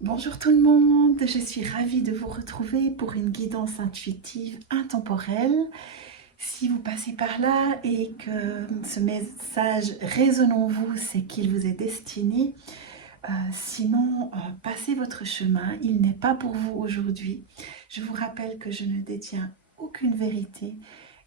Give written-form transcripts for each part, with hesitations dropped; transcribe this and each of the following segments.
Bonjour tout le monde, je suis ravie de vous retrouver pour une guidance intuitive intemporelle. Si vous passez par là et que ce message résonne en vous, c'est qu'il vous est destiné. Sinon, passez votre chemin, il n'est pas pour vous aujourd'hui. Je vous rappelle que je ne détiens aucune vérité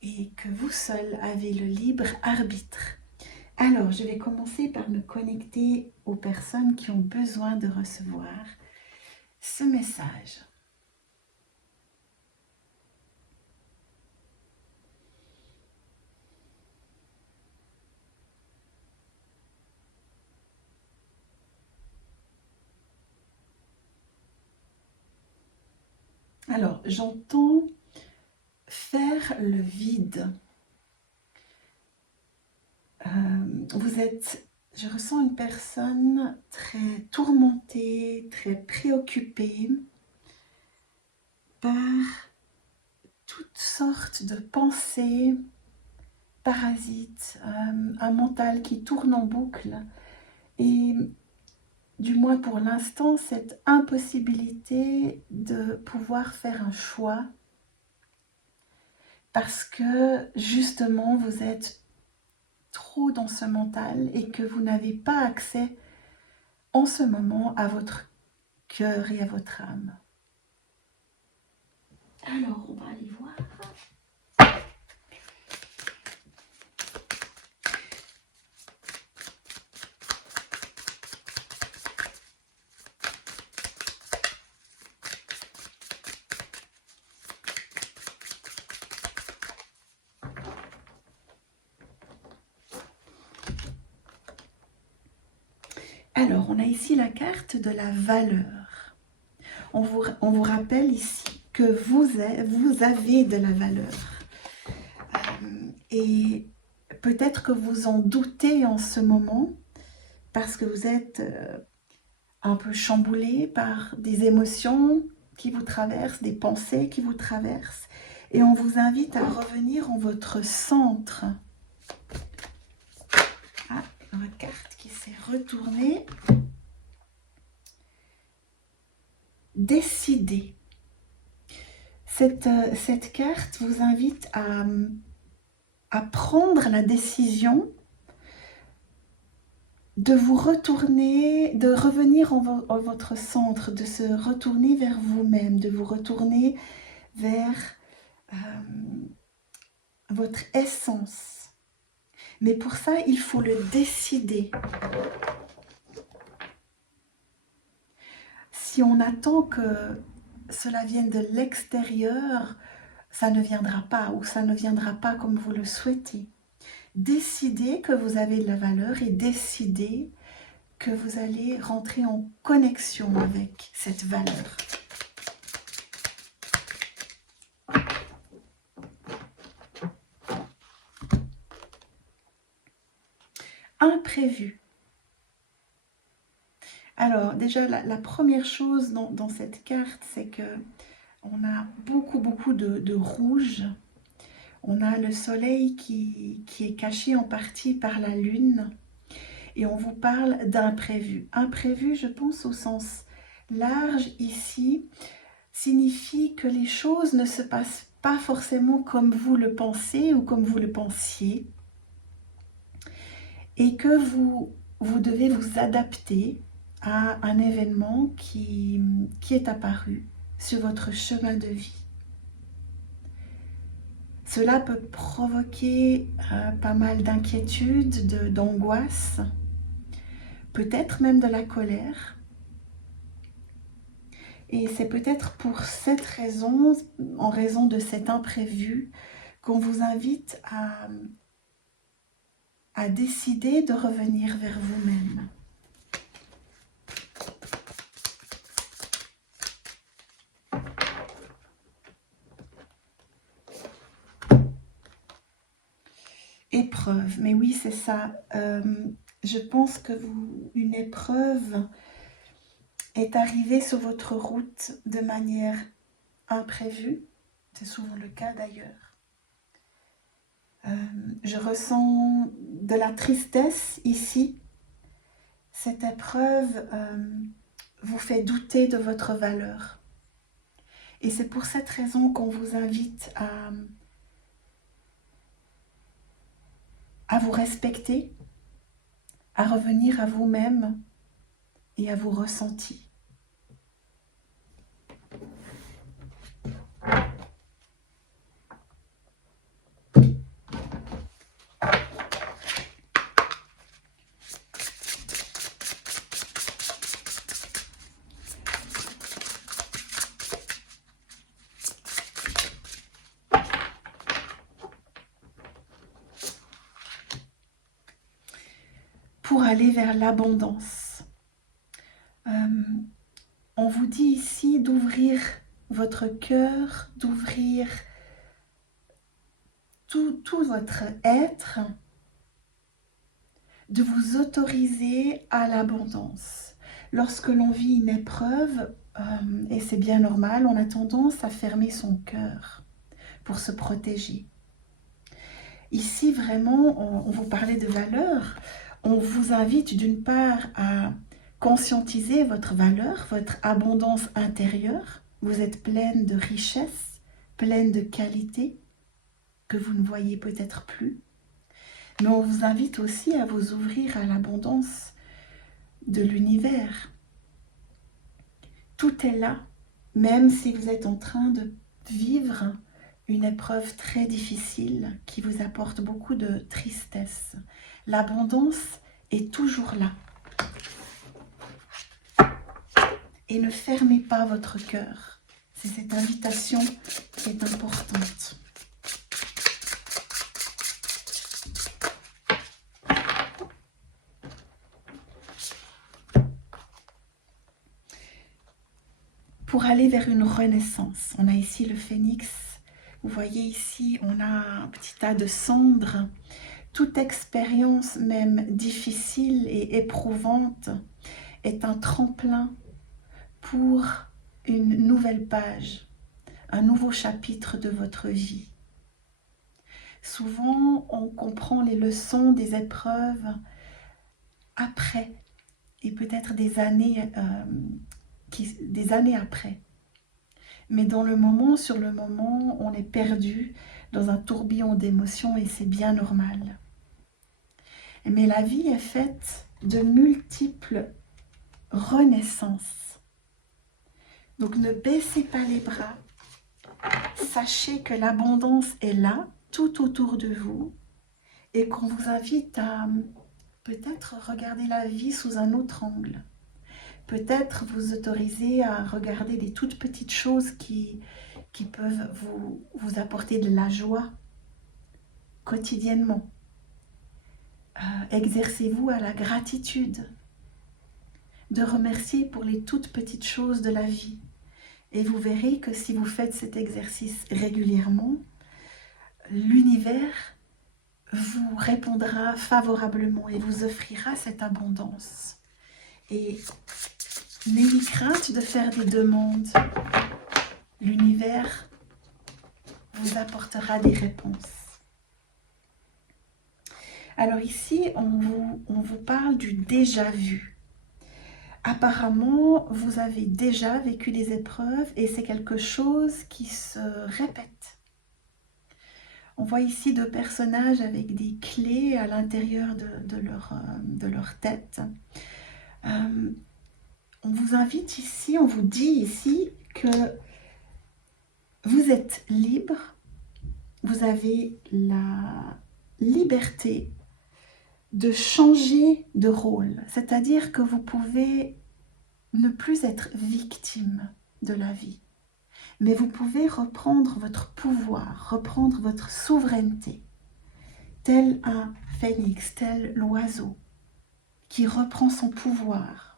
et que vous seul avez le libre arbitre. Alors, je vais commencer par me connecter aux personnes qui ont besoin de recevoir ce message. Alors, j'entends faire le vide. Je ressens une personne très tourmentée, très préoccupée par toutes sortes de pensées parasites, un mental qui tourne en boucle et du moins pour l'instant, cette impossibilité de pouvoir faire un choix parce que justement vous êtes trop dans ce mental et que vous n'avez pas accès en ce moment à votre cœur et à votre âme. Alors, on va aller voir. Alors, on a ici la carte de la valeur. On vous rappelle ici que vous avez de la valeur. Et peut-être que vous en doutez en ce moment parce que vous êtes un peu chamboulé par des émotions qui vous traversent, des pensées qui vous traversent. Et on vous invite à revenir en votre centre. Ah, une carte qui s'est retournée. Décider. Cette carte vous invite à prendre la décision de vous retourner, de revenir en votre centre, de se retourner vers vous-même, de vous retourner vers votre essence. Mais pour ça, il faut le décider. Si on attend que cela vienne de l'extérieur, ça ne viendra pas ou ça ne viendra pas comme vous le souhaitez. Décidez que vous avez de la valeur et décidez que vous allez rentrer en connexion avec cette valeur. Imprévu. Alors déjà, la première chose dans cette carte, c'est que on a beaucoup de rouge. On a le soleil qui est caché en partie par la lune. Et on vous parle d'imprévu. Imprévu, je pense au sens large ici, signifie que les choses ne se passent pas forcément comme vous le pensez ou comme vous le pensiez. Et que vous devez vous adapter à un événement qui est apparu sur votre chemin de vie. Cela peut provoquer pas mal d'inquiétude, d'angoisse, peut-être même de la colère. Et c'est peut-être pour cette raison, en raison de cet imprévu, qu'on vous invite à décider de revenir vers vous-même. Épreuve, mais oui, c'est ça. Je pense que une épreuve est arrivée sur votre route de manière imprévue. C'est souvent le cas d'ailleurs. Je ressens de la tristesse ici. Cette épreuve vous fait douter de votre valeur. Et c'est pour cette raison qu'on vous invite à vous respecter, à revenir à vous-même et à vos ressentis. Pour aller vers l'abondance. On vous dit ici d'ouvrir votre cœur, d'ouvrir tout votre être, de vous autoriser à l'abondance. Lorsque l'on vit une épreuve, et c'est bien normal, on a tendance à fermer son cœur pour se protéger. Ici, vraiment, on vous parlait de valeur. On vous invite d'une part à conscientiser votre valeur, votre abondance intérieure. Vous êtes pleine de richesse, pleine de qualités que vous ne voyez peut-être plus. Mais on vous invite aussi à vous ouvrir à l'abondance de l'univers. Tout est là, même si vous êtes en train de vivre une épreuve très difficile qui vous apporte beaucoup de tristesse. L'abondance est toujours là. Et ne fermez pas votre cœur. C'est cette invitation qui est importante. Pour aller vers une renaissance, on a ici le phénix. Vous voyez ici, on a un petit tas de cendres. Toute expérience, même difficile et éprouvante, est un tremplin pour une nouvelle page, un nouveau chapitre de votre vie. Souvent, on comprend les leçons des épreuves après, et peut-être des années après. Mais dans le moment, sur le moment, on est perdu dans un tourbillon d'émotions et c'est bien normal. Mais la vie est faite de multiples renaissances. Donc ne baissez pas les bras. Sachez que l'abondance est là, tout autour de vous, et qu'on vous invite à peut-être regarder la vie sous un autre angle. Peut-être vous autoriser à regarder des toutes petites choses qui peuvent vous apporter de la joie quotidiennement. Exercez-vous à la gratitude, de remercier pour les toutes petites choses de la vie. Et vous verrez que si vous faites cet exercice régulièrement, l'univers vous répondra favorablement et vous offrira cette abondance. Et n'ayez crainte de faire des demandes. L'univers vous apportera des réponses. Alors ici, on vous parle du déjà vu. Apparemment, vous avez déjà vécu des épreuves et c'est quelque chose qui se répète. On voit ici deux personnages avec des clés à l'intérieur de leur tête. On vous invite ici, on vous dit ici que vous êtes libre, vous avez la liberté de changer de rôle, c'est-à-dire que vous pouvez ne plus être victime de la vie, mais vous pouvez reprendre votre pouvoir, reprendre votre souveraineté, tel un phénix, tel l'oiseau qui reprend son pouvoir.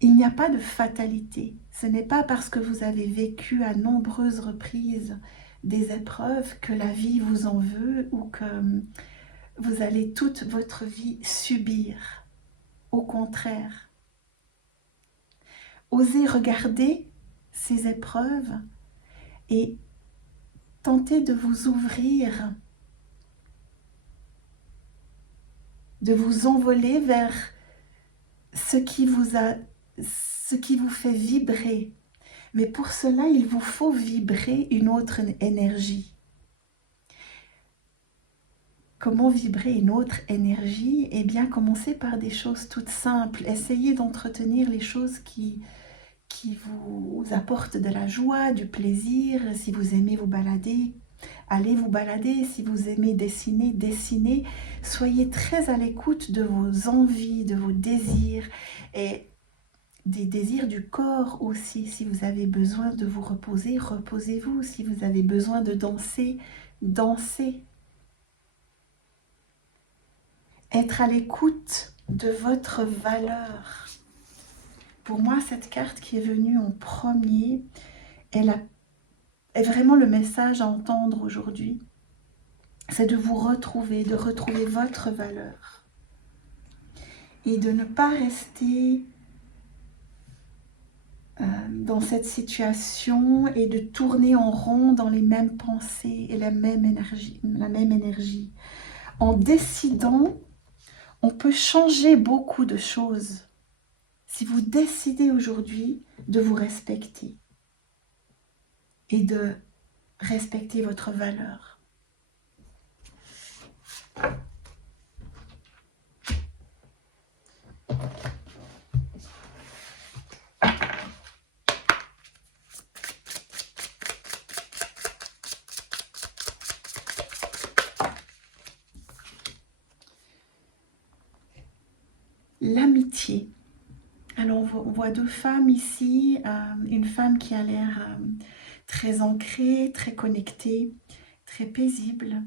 Il n'y a pas de fatalité. Ce n'est pas parce que vous avez vécu à nombreuses reprises des épreuves que la vie vous en veut ou que vous allez toute votre vie subir. Au contraire, osez regarder ces épreuves et tentez de vous ouvrir de vous envoler vers ce qui vous fait vibrer. Mais pour cela, il vous faut vibrer une autre énergie. Comment vibrer une autre énergie? Eh bien, commencez par des choses toutes simples. Essayez d'entretenir les choses qui vous apportent de la joie, du plaisir. Si vous aimez vous balader, allez vous balader. Si vous aimez dessiner, dessinez. Soyez très à l'écoute de vos envies, de vos désirs et des désirs du corps aussi. Si vous avez besoin de vous reposer, reposez-vous. Si vous avez besoin de danser, dansez. Être à l'écoute de votre valeur. Pour moi, cette carte qui est venue en premier, elle est vraiment le message à entendre aujourd'hui. C'est de vous retrouver, de retrouver votre valeur. Et de ne pas rester dans cette situation et de tourner en rond dans les mêmes pensées et la même énergie. En décidant, on peut changer beaucoup de choses. Si vous décidez aujourd'hui de vous respecter et de respecter votre valeur. L'amitié. Alors on voit deux femmes ici, une femme qui a l'air très ancrée, très connectée, très paisible,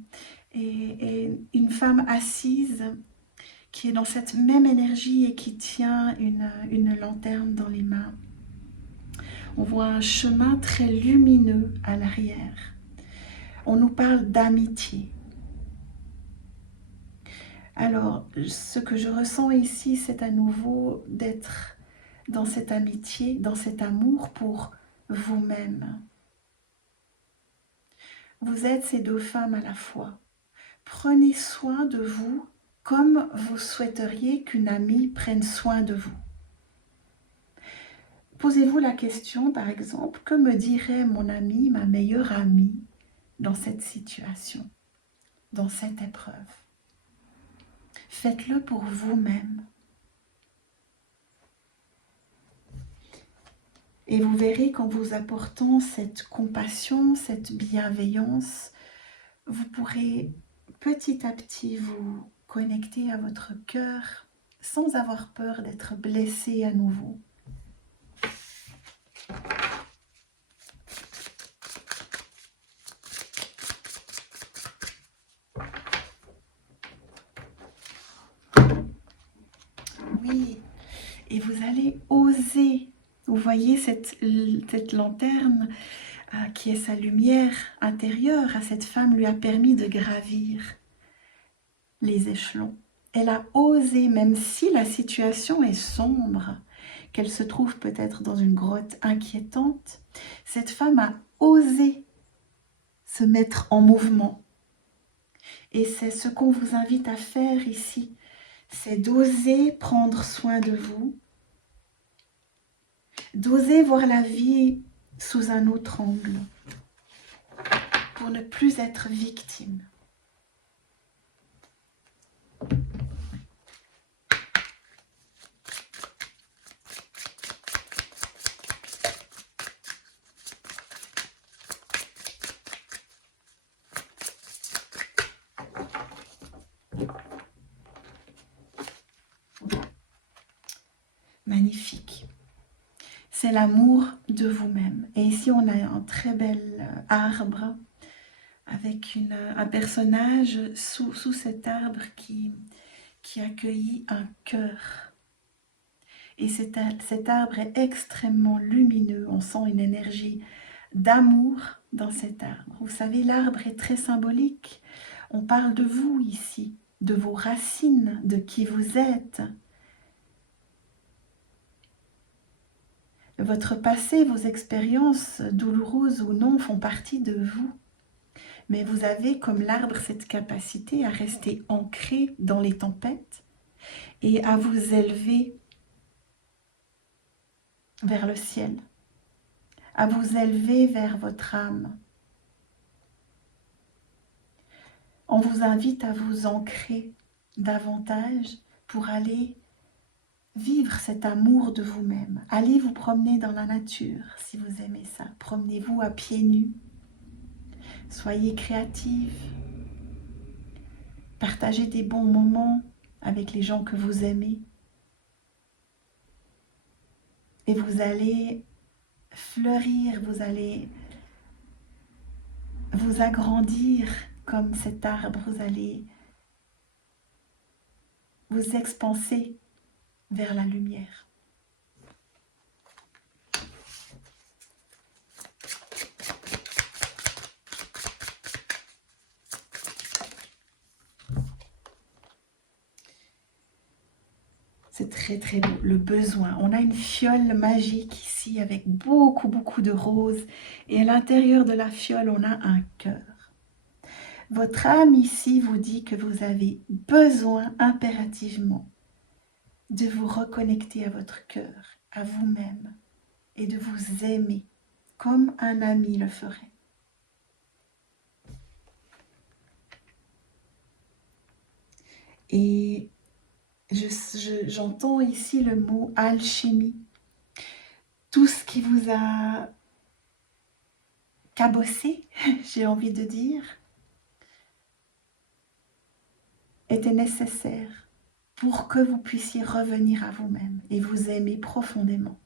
et une femme assise qui est dans cette même énergie et qui tient une lanterne dans les mains. On voit un chemin très lumineux à l'arrière. On nous parle d'amitié. Alors, ce que je ressens ici, c'est à nouveau d'être dans cette amitié, dans cet amour pour vous-même. Vous êtes ces deux femmes à la fois. Prenez soin de vous comme vous souhaiteriez qu'une amie prenne soin de vous. Posez-vous la question, par exemple, que me dirait mon ami, ma meilleure amie, dans cette situation, dans cette épreuve? Faites-le pour vous-même. Et vous verrez qu'en vous apportant cette compassion, cette bienveillance, vous pourrez petit à petit vous connecter à votre cœur sans avoir peur d'être blessé à nouveau. Oui, et vous allez oser. Vous voyez cette lanterne qui est sa lumière intérieure à cette femme lui a permis de gravir les échelons. Elle a osé, même si la situation est sombre, qu'elle se trouve peut-être dans une grotte inquiétante, cette femme a osé se mettre en mouvement. Et c'est ce qu'on vous invite à faire ici, c'est d'oser prendre soin de vous, d'oser voir la vie sous un autre angle, pour ne plus être victime. Magnifique. C'est l'amour de vous-même. Et ici, on a un très bel arbre avec un personnage sous cet arbre qui accueillit un cœur. Et cet arbre est extrêmement lumineux. On sent une énergie d'amour dans cet arbre. Vous savez, l'arbre est très symbolique. On parle de vous ici, de vos racines, de qui vous êtes. Votre passé, vos expériences, douloureuses ou non, font partie de vous. Mais vous avez, comme l'arbre, cette capacité à rester ancré dans les tempêtes, et à vous élever vers le ciel, à vous élever vers votre âme. On vous invite à vous ancrer davantage pour aller vivre cet amour de vous-même. Allez vous promener dans la nature si vous aimez ça. Promenez-vous à pieds nus. Soyez créatifs. Partagez des bons moments avec les gens que vous aimez. Et vous allez fleurir, vous allez vous agrandir comme cet arbre, vous allez vous expanser vers la lumière. C'est très très beau, le besoin. On a une fiole magique ici avec beaucoup de roses et à l'intérieur de la fiole, on a un cœur. Votre âme ici vous dit que vous avez besoin impérativement de vous reconnecter à votre cœur, à vous-même et de vous aimer comme un ami le ferait. Et j'entends ici le mot alchimie. Tout ce qui vous a cabossé, j'ai envie de dire, était nécessaire pour que vous puissiez revenir à vous-même et vous aimer profondément.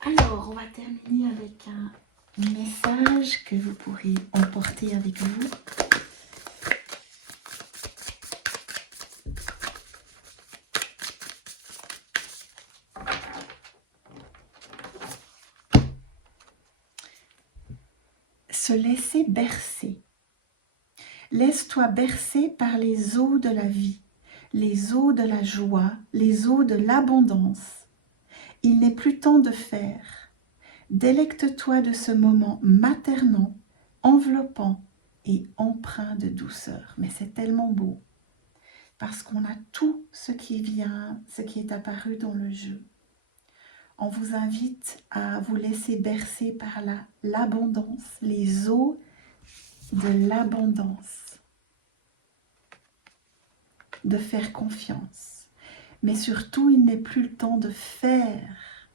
Alors, on va terminer avec un message que vous pourrez emporter avec vous. Se laisser bercer. Laisse-toi bercer par les eaux de la vie, les eaux de la joie, les eaux de l'abondance. Il n'est plus temps de faire. Délecte-toi de ce moment maternant, enveloppant et empreint de douceur. Mais c'est tellement beau, parce qu'on a tout ce qui vient, ce qui est apparu dans le jeu. On vous invite à vous laisser bercer par l'abondance, les eaux de l'abondance, de faire confiance. Mais surtout, il n'est plus le temps de faire,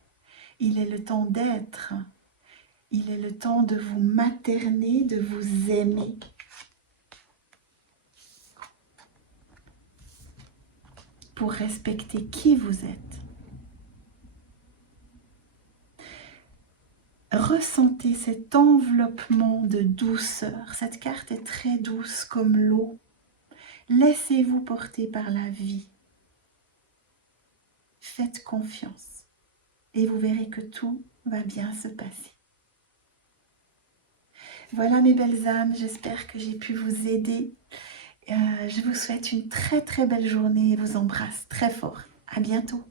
il est le temps d'être, il est le temps de vous materner, de vous aimer. Pour respecter qui vous êtes. Ressentez cet enveloppement de douceur. Cette carte est très douce comme l'eau. Laissez-vous porter par la vie. Faites confiance et vous verrez que tout va bien se passer. Voilà mes belles âmes, j'espère que j'ai pu vous aider. Je vous souhaite une très très belle journée et vous embrasse très fort. À bientôt.